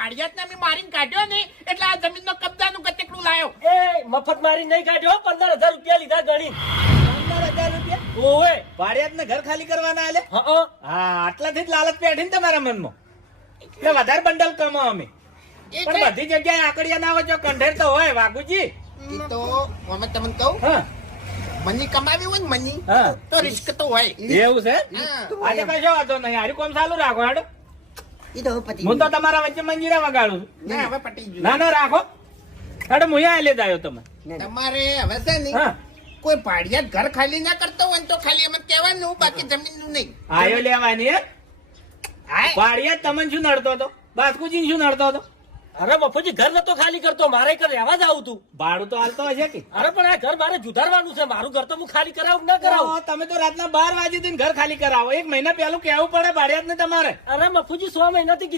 પાડિયાતને અમે મારીને કાઢ્યો ને એટલે આ જમીનનો કબજાનું કતેકડું લાયો. એ મફત મારી નહીં કાઢ્યો પંદર હજાર રૂપિયા લીધા ગણી. પંદર રૂપિયા? ઓવે. ભાડિયાતને ઘર ખાલી કરવાના આલે? હા હા. આટલાથી જ લાલચ પેઠી ને તમારા મનમાં. એટલે વધારે બંડલ કમાઓ અમે. પણ બધી જગ્યાએ આકડિયા ના હોય જો કંઠેર તો હોય વાઘુજી. તો અમે તમને કહું હા. મની કમાવી હોય ને મની હા. તો રિસ્ક તો હોય. એવું છે? હા. આજે કશો વાંધો નહીં. હારી કોમ ચાલુ રાખો હેડો. ઈ તો પતી હું તો તમારા વચ્ચે મંજીરા વગાડું ના હવે પટી ગયું. ના ના રાખો. હેડો હું લે જાયો તમે તમારે હવે છે ને કોઈ પાડિયા ઘર ખાલી ના કરતો હોય ને તો ખાલી એમ કહેવાનું બાકી જમીનનું નહીં. આયો લેવાની હે? હાય. પાડિયા તમને શું નડતો હતો? બાસ્કુજી શું નડતો હતો? અરે મફુજી ઘર નતો ખાલી કરતો મારે ઘર રહેવા જ આવું તું. ભાડું તો હાલતો હશે કે? અરે પણ આ ઘર મારે જુધારવાનું છે મારું ઘર તો હું ખાલી કરાવું ના કરાવું? તમે તો રાતના બાર વાગે ઘર ખાલી કરાવો. એક મહિના પહેલું કેવું પડે ભાડિયાત ને તમારે. અરે મફુજી સો મહિનાથી